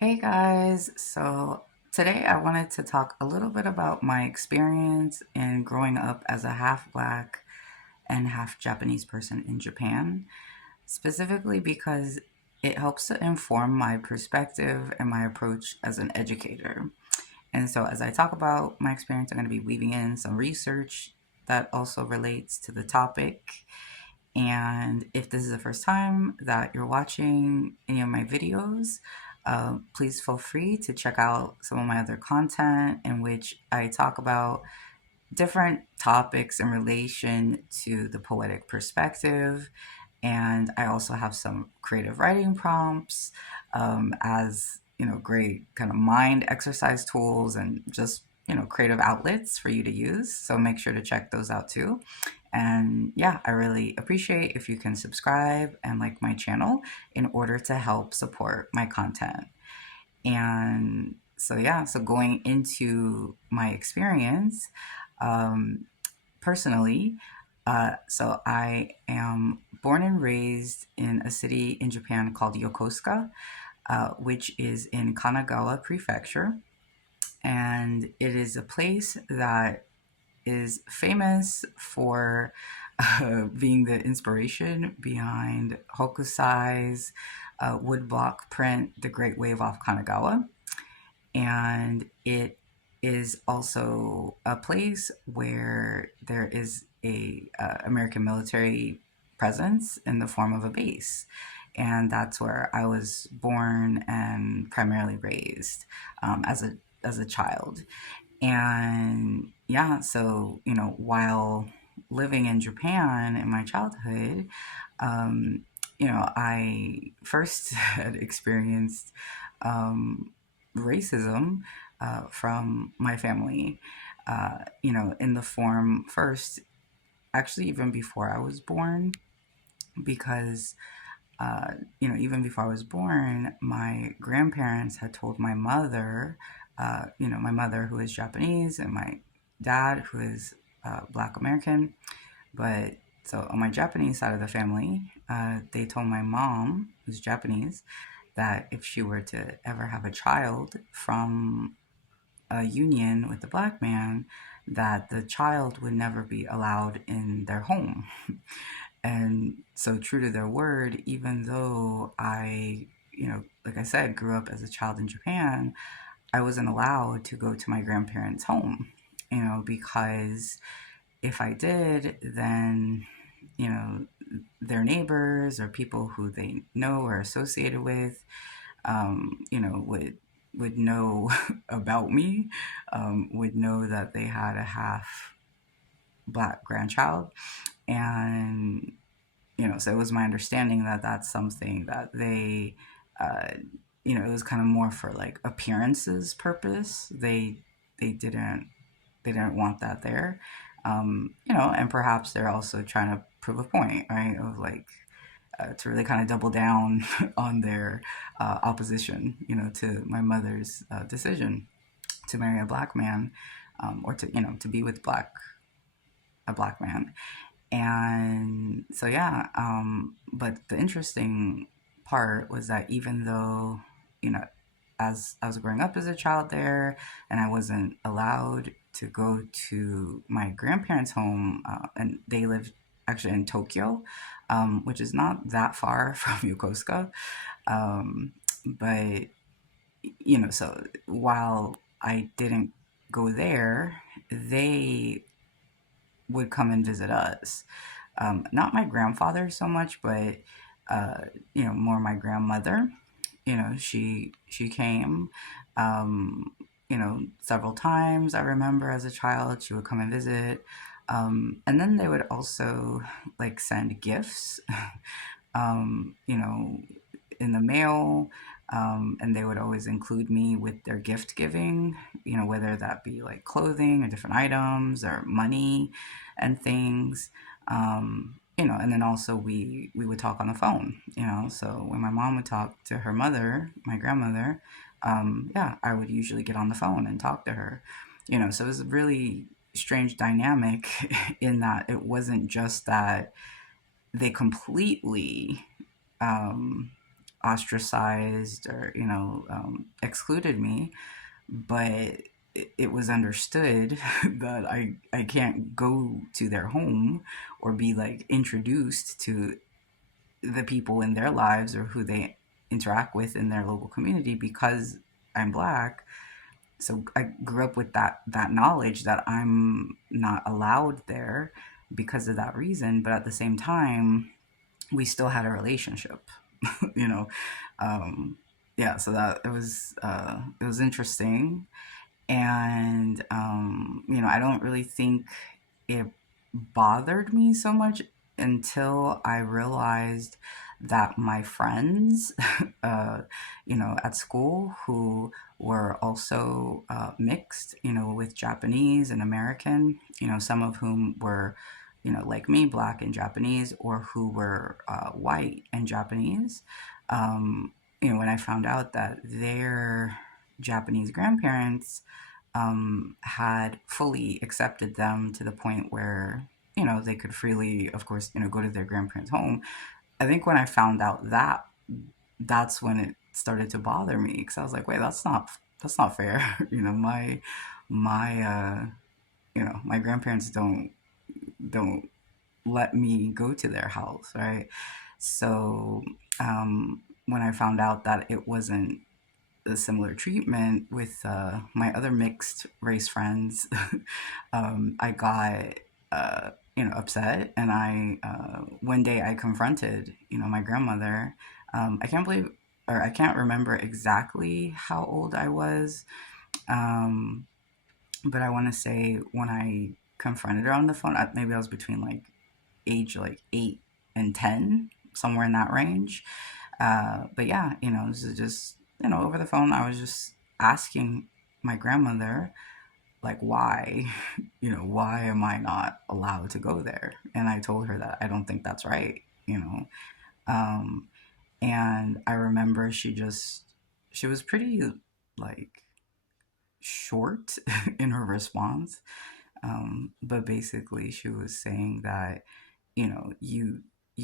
Hey guys, so today I wanted to talk a little bit about my experience in growing up as a half black and half Japanese person in Japan, specifically because it helps to inform my perspective and my approach as an educator. And so, as I talk about my experience, I'm going to be weaving in some research that also relates to the topic. And if this is the first time that you're watching any of my videos, please feel free to check out some of my other content in which I talk about different topics in relation to the poetic perspective. And I also have some creative writing prompts as great kind of mind exercise tools and just creative outlets for you to use. So make sure to check those out too. And yeah, I really appreciate if you can subscribe and like my channel in order to help support my content. And so, yeah, so going into my experience um, personally, so I am born and raised in a city in Japan called Yokosuka, which is in Kanagawa Prefecture. And it is a place that is famous for being the inspiration behind Hokusai's woodblock print, The Great Wave off Kanagawa. And it is also a place where there is a American military presence in the form of a base. And that's where I was born and primarily raised as a child. And yeah, so, while living in Japan in my childhood, um, I first had experienced um, racism from my family, in the form first, actually, even before I was born, because even before I was born, my grandparents had told my mother, my mother who is Japanese and my dad who is Black American. But so on my Japanese side of the family, they told my mom, who's Japanese, that if she were to ever have a child from a union with a black man, that the child would never be allowed in their home. And so, true to their word, even though I, like I said, grew up as a child in Japan, I wasn't allowed to go to my grandparents' home, because if I did, then, you know, their neighbors or people who they know or associated with, would know about me, would know that they had a half black grandchild, and so it was my understanding that that's something that uh, it was kind of more for like appearances purpose. They didn't want that there, and perhaps they're also trying to prove a point, right? Of like to really kind of double down on their opposition, to my mother's decision to marry a black man, or to be with a black man. And so, yeah, but the interesting part was that even though, you know, as I was growing up as a child there and I wasn't allowed to go to my grandparents' home, and they lived actually in Tokyo, which is not that far from Yokosuka. But, so while I didn't go there, they would come and visit us. Not my grandfather so much, but more my grandmother. She came, several times. I remember as a child, she would come and visit, and then they would also like send gifts, um, you know, in the mail. And they would always include me with their gift giving, whether that be like clothing or different items or money and things. And then also we would talk on the phone, so when my mom would talk to her mother, my grandmother, yeah, I would usually get on the phone and talk to her, so it was a really strange dynamic in that it wasn't just that they completely um, ostracized or, excluded me, but it was understood that I can't go to their home or be like introduced to the people in their lives or who they interact with in their local community because I'm black. So I grew up with that knowledge that I'm not allowed there because of that reason. But at the same time, we still had a relationship, you know. Um, yeah, so that it was interesting, and I don't really think it bothered me so much until I realized that my friends, uh, at school who were also mixed, with Japanese and American, some of whom were, like me, black and Japanese, or who were white and Japanese. Um, when I found out that their Japanese grandparents had fully accepted them to the point where they could freely, of course, go to their grandparents' home. I think when I found out that, that's when it started to bother me because I was like, wait, that's not fair. My my grandparents don't let me go to their house, right? So when I found out that it wasn't a similar treatment with my other mixed race friends, I got upset, and I one day I confronted my grandmother. I can't believe, or I can't remember exactly how old I was, um, but I want to say when I confronted her on the phone, maybe I was between like age like 8 and 10, somewhere in that range. But yeah, this is just, over the phone, I was just asking my grandmother, like, why, why am I not allowed to go there? And I told her that I don't think that's right, you know. Um, and I remember she was pretty like short in her response. But basically, she was saying that, you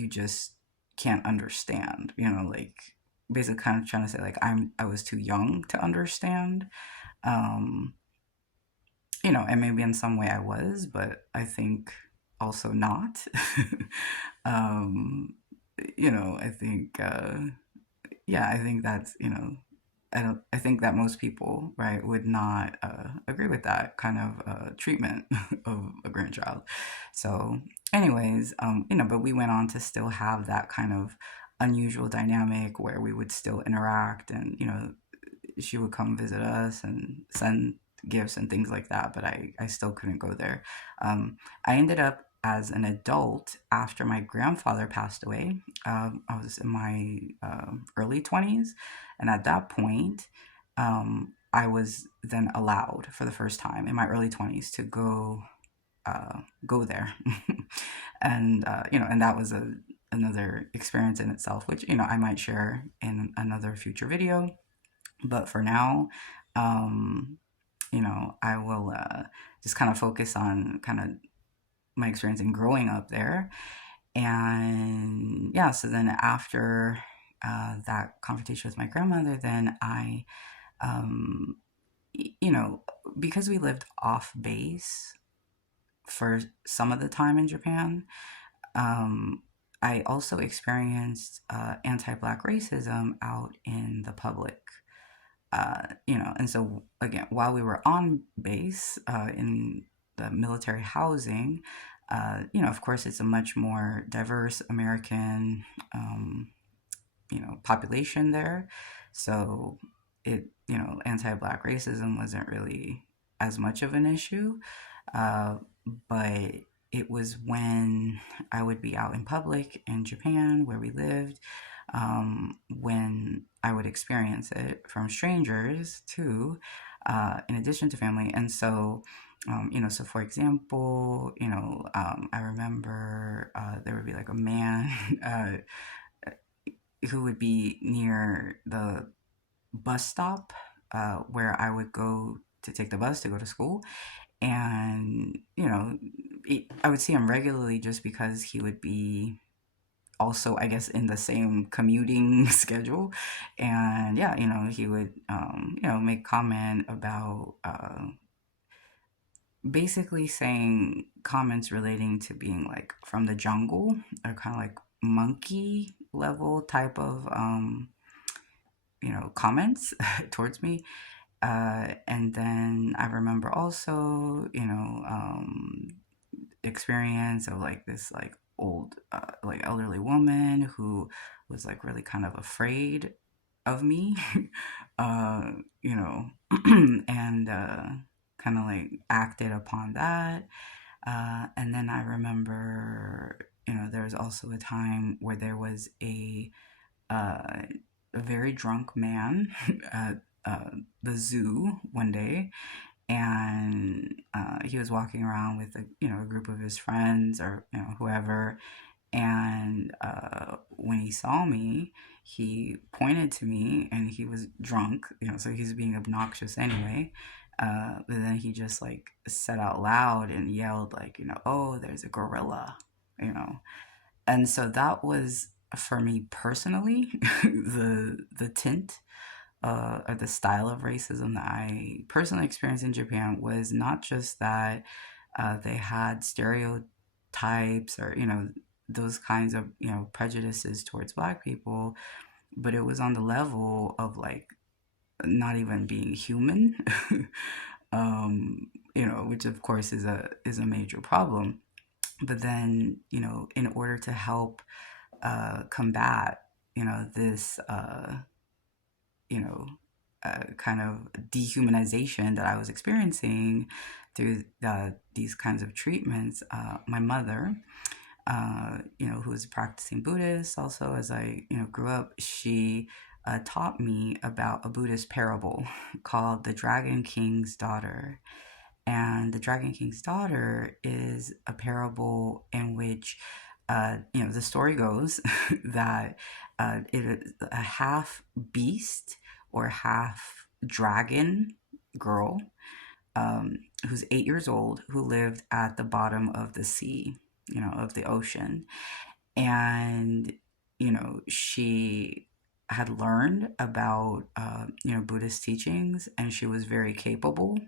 just can't understand, like basically kind of trying to say like I was too young to understand. Um, and maybe in some way I was, but I think also not. um, I think yeah, I think that's, I think that most people, right, would not agree with that kind of treatment of a grandchild. So, anyways, but we went on to still have that kind of unusual dynamic where we would still interact, and she would come visit us and send gifts and things like that. But I still couldn't go there. I ended up as an adult after my grandfather passed away. I was in my early 20s, and at that point, I was then allowed for the first time in my early 20s to go there, and and that was another experience in itself, which I might share in another future video. But for now, um, I will just kind of focus on kind of my experience in growing up there. And yeah, so then after that confrontation with my grandmother, then um, you know, because we lived off base for some of the time in Japan, um, I also experienced anti Black racism out in the public. And so again, while we were on base in the military housing, of course, it's a much more diverse American, um, population there. So anti-Black racism wasn't really as much of an issue. Uh, but it was when I would be out in public in Japan, where we lived, when I would experience it from strangers too, in addition to family. And so, so for example, I remember there would be like a man who would be near the bus stop where I would go to take the bus to go to school. And, I would see him regularly just because he would be also, I guess, in the same commuting schedule. And yeah, he would, make comment about basically saying comments relating to being like from the jungle, or kind of like monkey level type of, comments towards me. And then I remember also, experience of like this like old like elderly woman who was like really kind of afraid of me. uh you know and kind of like acted upon that. And then I remember, there was also a time where there was uh, a very drunk man at the zoo one day, and he was walking around with a group of his friends, or whoever. And when he saw me, he pointed to me, and he was drunk, so he's being obnoxious anyway. But then he just like said out loud and yelled like, "Oh, there's a gorilla," you know. And so that was, for me personally, the tint or the style of racism that I personally experienced in Japan was not just that they had stereotypes, or those kinds of prejudices towards Black people, but it was on the level of like not even being human. Which of course is a major problem. But then, in order to help combat this you know kind of dehumanization that I was experiencing through these kinds of treatments, my mother, who was a practicing Buddhist, also as I grew up, she taught me about a Buddhist parable called "The Dragon King's Daughter." And the Dragon King's Daughter is a parable in which, the story goes that it is a half beast or half dragon girl, who's 8 years old, who lived at the bottom of the sea, of the ocean. And, she had learned about, Buddhist teachings, and she was very capable.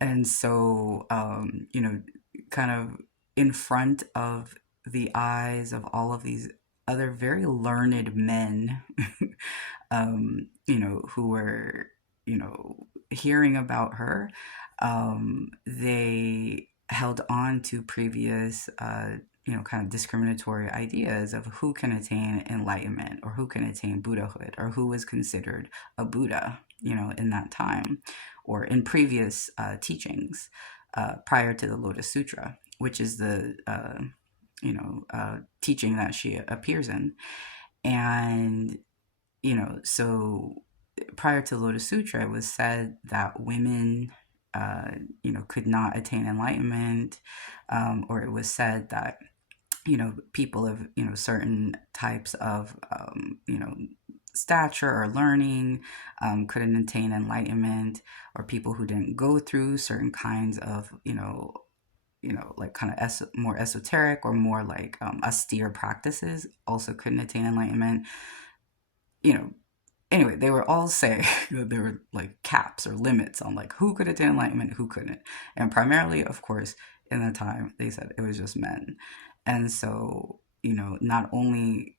And so, kind of in front of the eyes of all of these other very learned men, who were, hearing about her, they held on to previous, kind of discriminatory ideas of who can attain enlightenment, or who can attain Buddhahood, or who was considered a Buddha, in that time, or in previous teachings prior to the Lotus Sutra, which is the teaching that she appears in. And so prior to Lotus Sutra, it was said that women, could not attain enlightenment, or it was said that people of certain types of stature or learning couldn't attain enlightenment, or people who didn't go through certain kinds of like kind of more esoteric, or more like austere practices, also couldn't attain enlightenment. you know Anyway, they were all saying that there were like caps or limits on like who could attain enlightenment, who couldn't. And primarily, of course, in the time, they said it was just men. And so, not only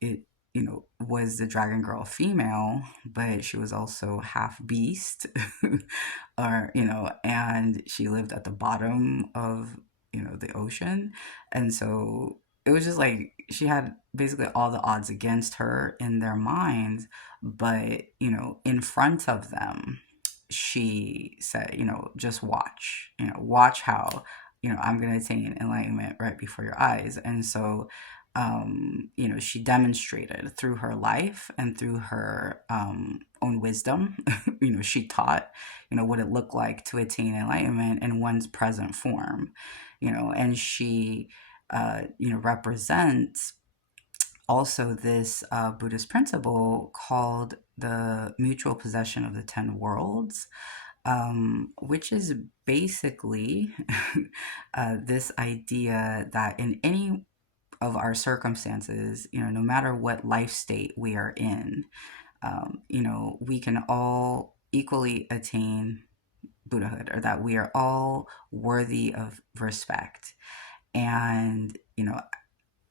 was the dragon girl female, but she was also half beast, or, and she lived at the bottom of, the ocean. And so it was just like she had basically all the odds against her in their minds. But, in front of them, she said, just watch, watch how, I'm going to attain enlightenment right before your eyes. And so, she demonstrated through her life and through her own wisdom. She taught, what it looked like to attain enlightenment in one's present form, and she, represents also this Buddhist principle called the mutual possession of the 10 worlds, which is basically this idea that in any of our circumstances, no matter what life state we are in, we can all equally attain Buddhahood, or that we are all worthy of respect. And,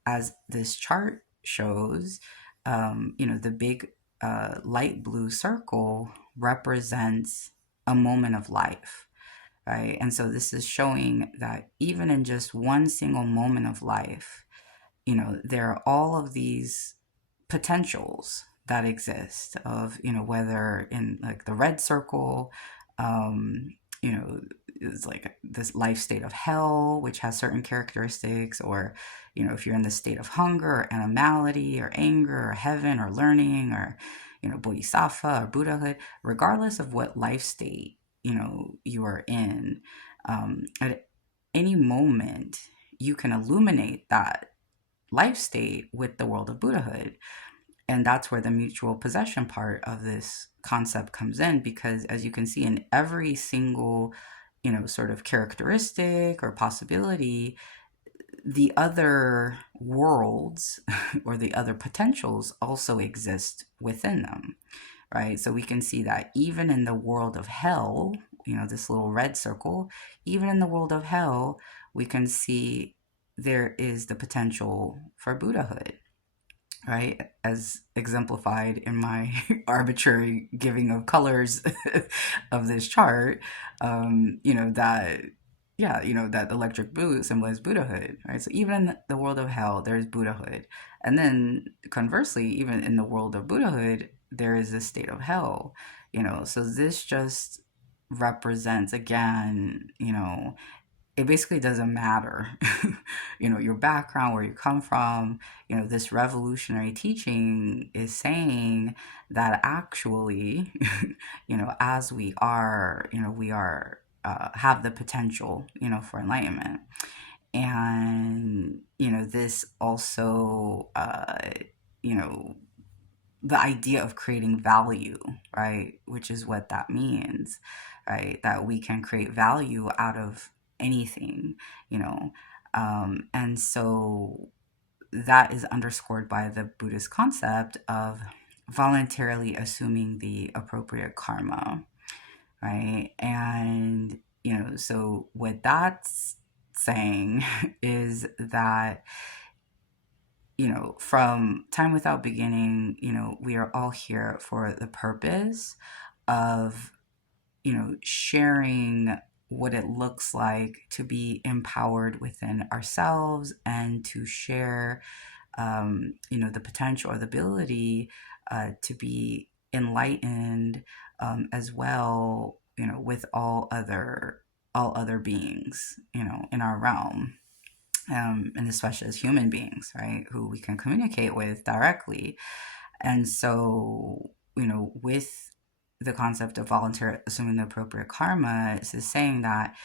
as this chart shows, the big light blue circle represents a moment of life, right? And so this is showing that even in just one single moment of life, there are all of these potentials that exist of, whether in like the red circle, um, you know, is like this life state of hell, which has certain characteristics, or, if you're in the state of hunger or animality or anger or heaven or learning or, bodhisattva or Buddhahood, regardless of what life state, you are in, at any moment, you can illuminate that life state with the world of Buddhahood. And that's where the mutual possession part of this concept comes in, because as you can see in every single, sort of characteristic or possibility, the other worlds or the other potentials also exist within them, right? So we can see that even in the world of hell, this little red circle, even in the world of hell, we can see there is the potential for Buddhahood, right? As exemplified in my arbitrary giving of colors of this chart, that, yeah, that electric blue symbolizes Buddhahood, right? So even in the world of hell, there's Buddhahood. And then conversely, even in the world of Buddhahood, there is this state of hell, so this just represents again, it basically doesn't matter, your background, where you come from. This revolutionary teaching is saying that actually, as we are, we are, have the potential, for enlightenment. And, this also, you know, the idea of creating value, right? Which is what that means, right? That we can create value out of anything, you know. And so that is underscored by the Buddhist concept of voluntarily assuming the appropriate karma, right? And, so what that's saying is that, from time without beginning, we are all here for the purpose of, sharing what it looks like to be empowered within ourselves, and to share, the potential or the ability to be enlightened, as well, with all other beings, in our realm, and especially as human beings, right, who we can communicate with directly. And so, with the concept of volunteer assuming the appropriate karma, is saying that,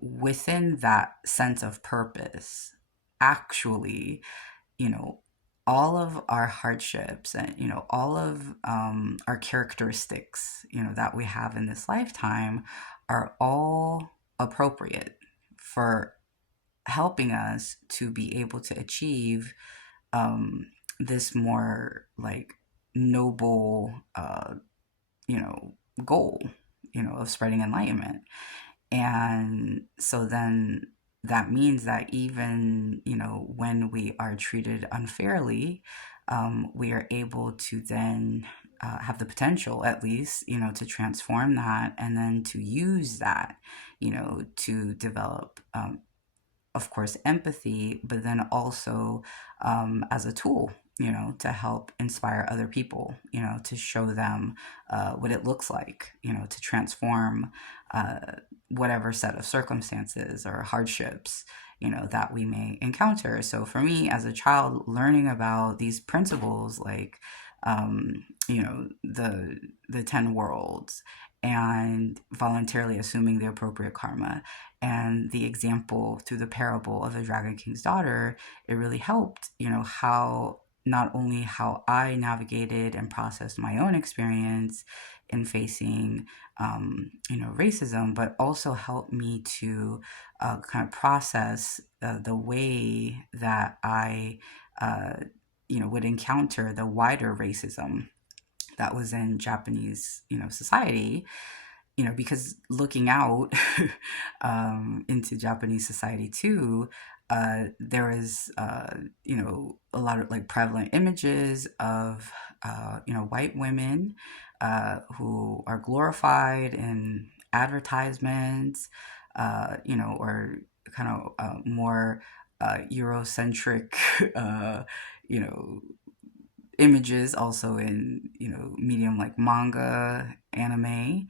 within that sense of purpose, actually, you know, all of our hardships and, all of our characteristics, that we have in this lifetime are all appropriate for helping us to be able to achieve this more like noble, you know, goal, of spreading enlightenment. And so then that means that even, when we are treated unfairly, we are able to then have the potential, at least, to transform that, and then to use that, to develop, of course, empathy, but then also as a tool, to help inspire other people, to show them what it looks like, to transform uh, whatever set of circumstances or hardships, that we may encounter. So for me, as a child, learning about these principles, like, the 10 worlds, and voluntarily assuming the appropriate karma, and the example through the parable of the Dragon King's daughter, it really helped, how not only how I navigated and processed my own experience in facing, racism, but also helped me to kind of process the way that I, uh, would encounter the wider racism that was in Japanese, society, because looking out into Japanese society too, there is, a lot of like prevalent images of, white women who are glorified in advertisements, or kind of more Eurocentric, you know, images also in medium like manga, anime,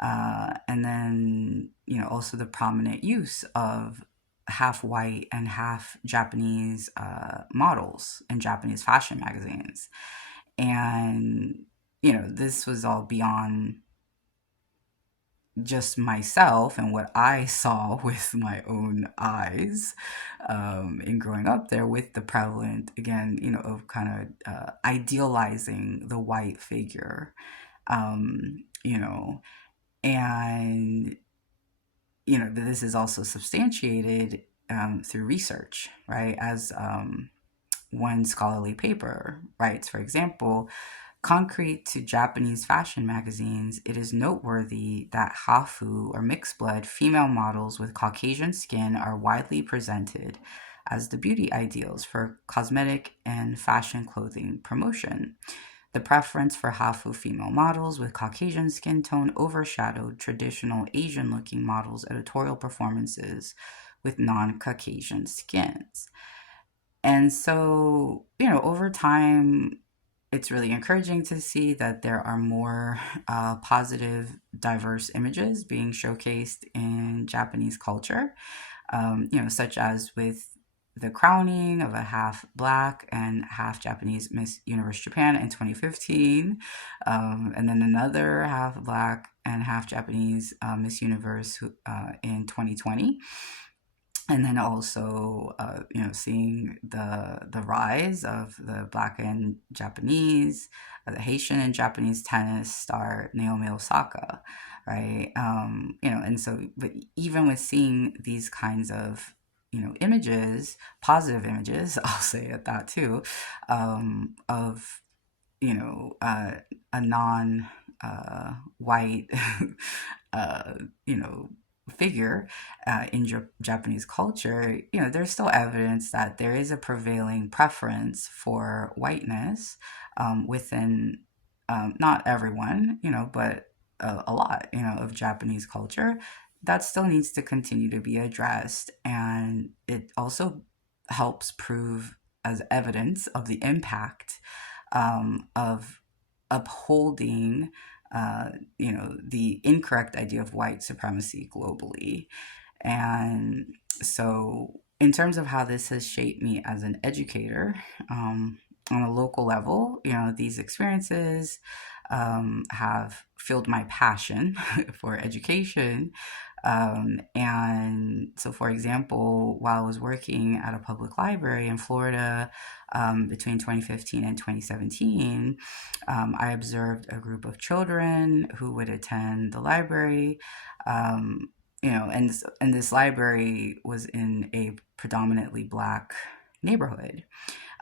and then also the prominent use of half white and half Japanese models in Japanese fashion magazines. And this was all beyond just myself and what I saw with my own eyes, in growing up there, with the prevalent, again, of kind of idealizing the white figure, um, you know, and, this is also substantiated through research, right? As one scholarly paper writes, for example, concrete to Japanese fashion magazines, it is noteworthy that hafu, or mixed blood, female models with Caucasian skin are widely presented as the beauty ideals for cosmetic and fashion clothing promotion. The preference for hafu female models with Caucasian skin tone overshadowed traditional Asian looking models' editorial performances with non Caucasian skins. And so, over time, it's really encouraging to see that there are more positive, diverse images being showcased in Japanese culture, such as with the crowning of a half black and half Japanese Miss Universe Japan in 2015, and then another half black and half Japanese Miss Universe in 2020. And then also, seeing the rise of the Black and Japanese, the Haitian and Japanese tennis star Naomi Osaka, right? And so, but even with seeing these kinds of images, positive images, I'll say it that too, of a non white, uh, you know, figure in Japanese culture, there's still evidence that there is a prevailing preference for whiteness within, not everyone, but a lot, of Japanese culture. That still needs to continue to be addressed. And it also helps prove as evidence of the impact of upholding, the incorrect idea of white supremacy globally. And so, in terms of how this has shaped me as an educator, on a local level, these experiences have fueled my passion for education. And so, for example, while I was working at a public library in Florida between 2015 and 2017, I observed a group of children who would attend the library. Um, and this library was in a predominantly black neighborhood.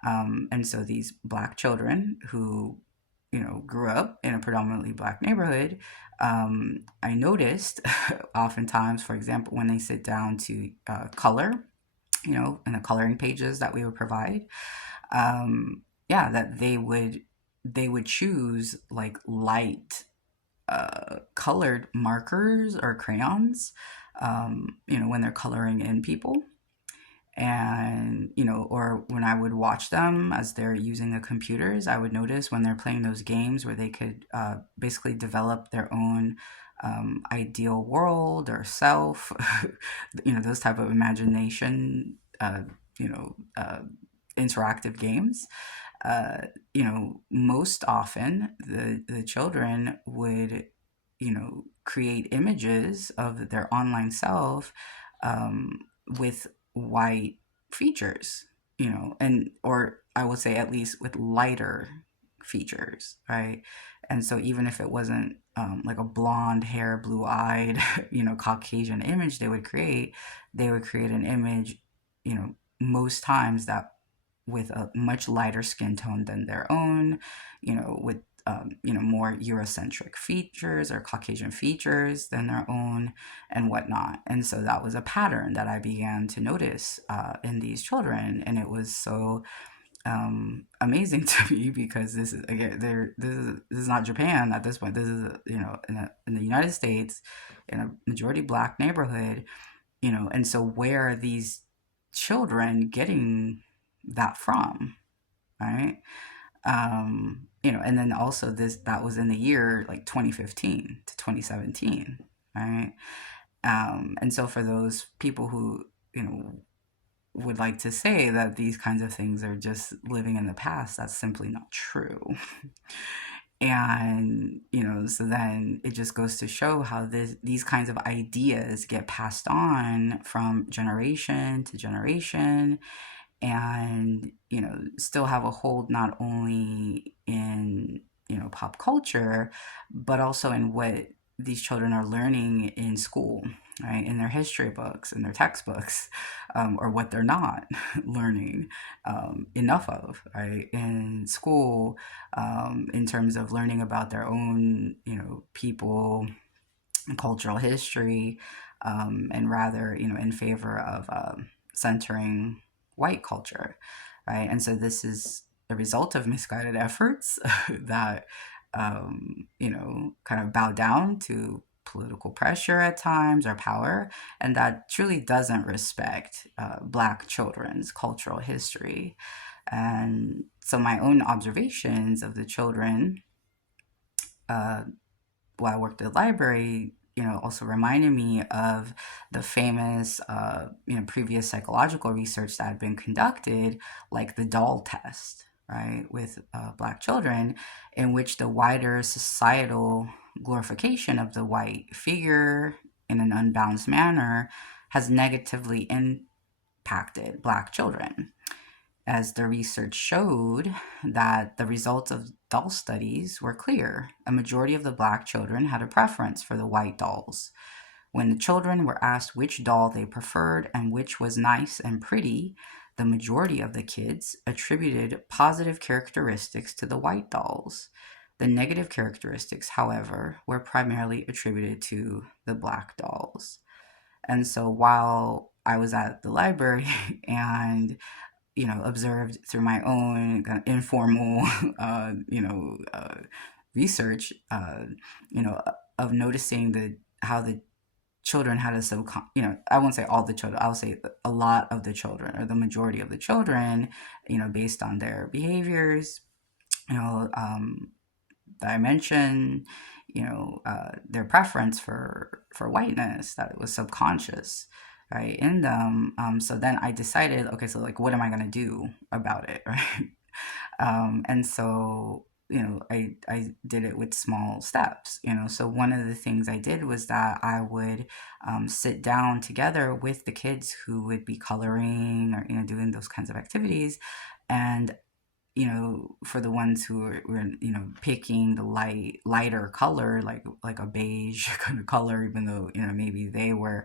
And so these black children who, grew up in a predominantly black neighborhood, I noticed oftentimes, for example, when they sit down to color, in the coloring pages that we would provide, yeah, that they would choose like light colored markers or crayons, when they're coloring in people. And or when I would watch them as they're using the computers, I would notice when they're playing those games where they could basically develop their own ideal world or self, those type of imagination, you know uh, interactive games. Most often the children would create images of their online self, with white features, and or I would say, at least with lighter features, right? And so even if it wasn't like a blonde hair, blue eyed, Caucasian image they would create an image, most times that with a much lighter skin tone than their own, with more Eurocentric features or Caucasian features than their own, and whatnot. And so that was a pattern that I began to notice in these children, and it was so amazing to me because this is again this is not Japan at this point. This is in the United States, in a majority black neighborhood, and so where are these children getting that from, right? And then also this that was in the year like 2015 to 2017, right? And so for those people who would like to say that these kinds of things are just living in the past, that's simply not true. And so then it just goes to show how these kinds of ideas get passed on from generation to generation, and still have a hold not only in pop culture, but also in what these children are learning in school, right, in their history books, in their textbooks, or what they're not learning enough of, right, in school, in terms of learning about their own people and cultural history, and rather in favor of centering white culture, right? And so this is a result of misguided efforts that kind of bow down to political pressure at times or power, and that truly doesn't respect Black children's cultural history. And so my own observations of the children uh, while I worked at the library, also reminded me of the famous, previous psychological research that had been conducted, like the doll test, right, with Black children, in which the wider societal glorification of the white figure in an unbalanced manner has negatively impacted Black children, as the research showed that the results of doll studies were clear. A majority of the Black children had a preference for the white dolls. When the children were asked which doll they preferred and which was nice and pretty, the majority of the kids attributed positive characteristics to the white dolls. The negative characteristics, however, were primarily attributed to the Black dolls. And so while I was at the library and observed through my own kind of informal, research, of noticing how the children had a I won't say all the children, I'll say a lot of the children, or the majority of the children, based on their behaviors, you know, um, that I mentioned, their preference for whiteness, that it was subconscious, right, in them. So then I decided, okay, so like, what am I gonna do about it, right? And so I did it with small steps. So one of the things I did was that I would sit down together with the kids who would be coloring or doing those kinds of activities, and for the ones who were picking the lighter color, like a beige kind of color, even though maybe they were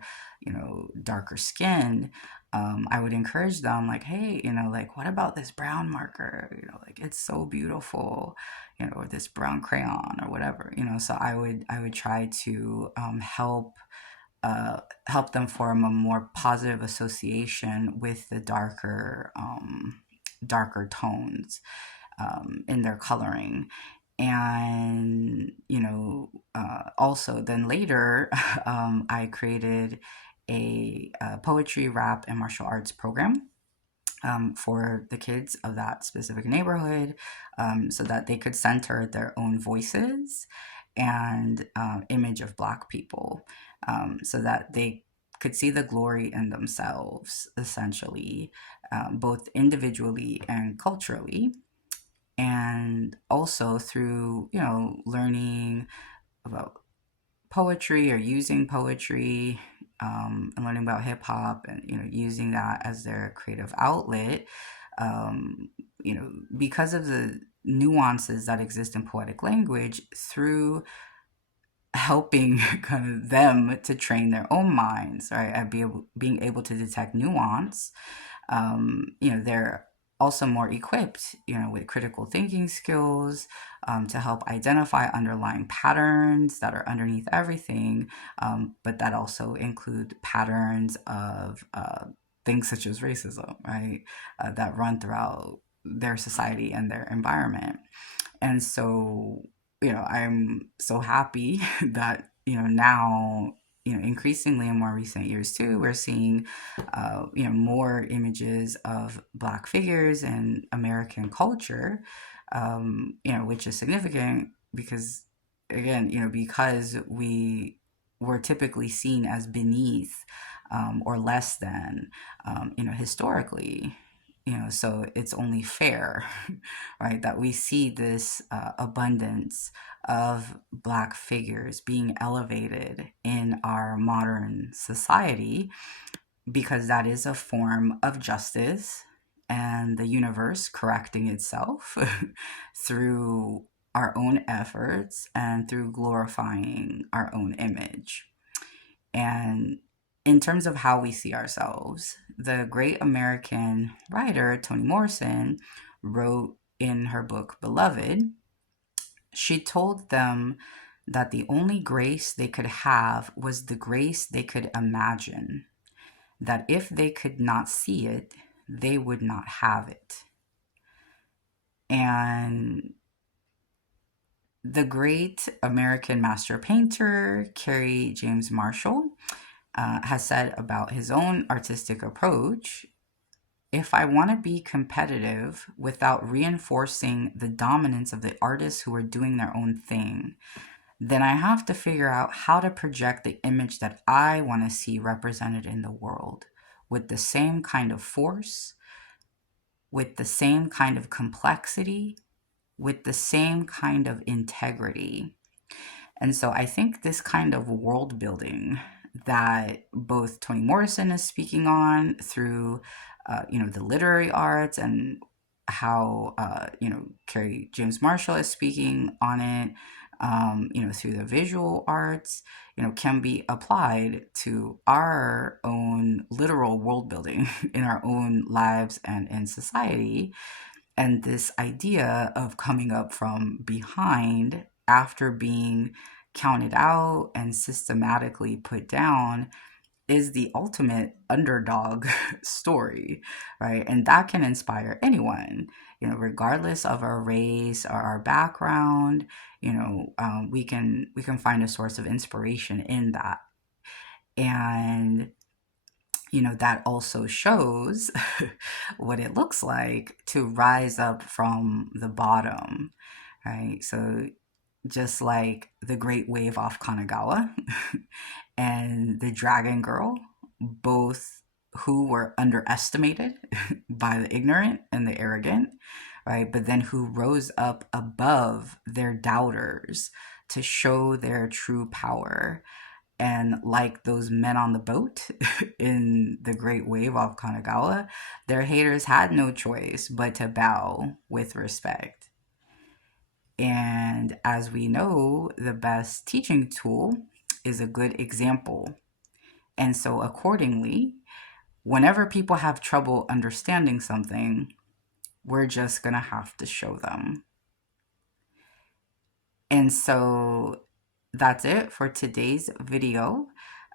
darker skinned, I would encourage them, like, hey, like, what about this brown marker? Like, it's so beautiful, or this brown crayon or whatever. So I would try to help them form a more positive association with the darker tones in their coloring. And also then later, I created a poetry, rap, and martial arts program for the kids of that specific neighborhood, so that they could center their own voices and image of Black people, so that they could see the glory in themselves, essentially, both individually and culturally. And also through, learning about poetry, or using poetry, and learning about hip hop, and using that as their creative outlet, um, because of the nuances that exist in poetic language through helping kind of them to train their own minds, right? Being able to detect nuance. They're also more equipped, with critical thinking skills, to help identify underlying patterns that are underneath everything, but that also include patterns of things such as racism, right, that run throughout their society and their environment. And so, I'm so happy that, now, increasingly in more recent years too, we're seeing, more images of Black figures in American culture, which is significant because, again, because we were typically seen as beneath, or less than, historically. So it's only fair, right, that we see this abundance of Black figures being elevated in our modern society, because that is a form of justice and the universe correcting itself through our own efforts and through glorifying our own image. And in terms of how we see ourselves, the great American writer Toni Morrison wrote in her book Beloved, she told them that the only grace they could have was the grace they could imagine, that if they could not see it, they would not have it. And the great American master painter, Kerry James Marshall, has said about his own artistic approach: if I want to be competitive without reinforcing the dominance of the artists who are doing their own thing, then I have to figure out how to project the image that I want to see represented in the world with the same kind of force, with the same kind of complexity, with the same kind of integrity. And so I think this kind of world building that both Toni Morrison is speaking on through, the literary arts, and how, Kerry James Marshall is speaking on it, through the visual arts, can be applied to our own literal world building in our own lives and in society. And this idea of coming up from behind after being counted out and systematically put down is the ultimate underdog story, right? And that can inspire anyone, regardless of our race or our background. We can find a source of inspiration in that. And that also shows what it looks like to rise up from the bottom, right? So just like the Great Wave off Kanagawa and the Dragon Girl, both who were underestimated by the ignorant and the arrogant, right? But then who rose up above their doubters to show their true power. And like those men on the boat in the Great Wave off Kanagawa, their haters had no choice but to bow with respect. And as we know, the best teaching tool is a good example. And so, accordingly, whenever people have trouble understanding something, we're just going to have to show them. And so that's it for today's video.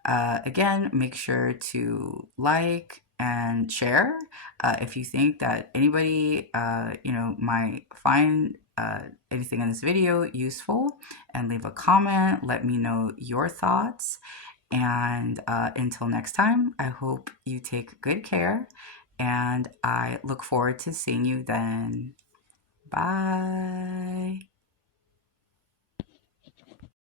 Again, make sure to like and share if you think that anybody, might find anything in this video useful, and leave a comment. Let me know your thoughts. And until next time, I hope you take good care, and I look forward to seeing you then. Bye.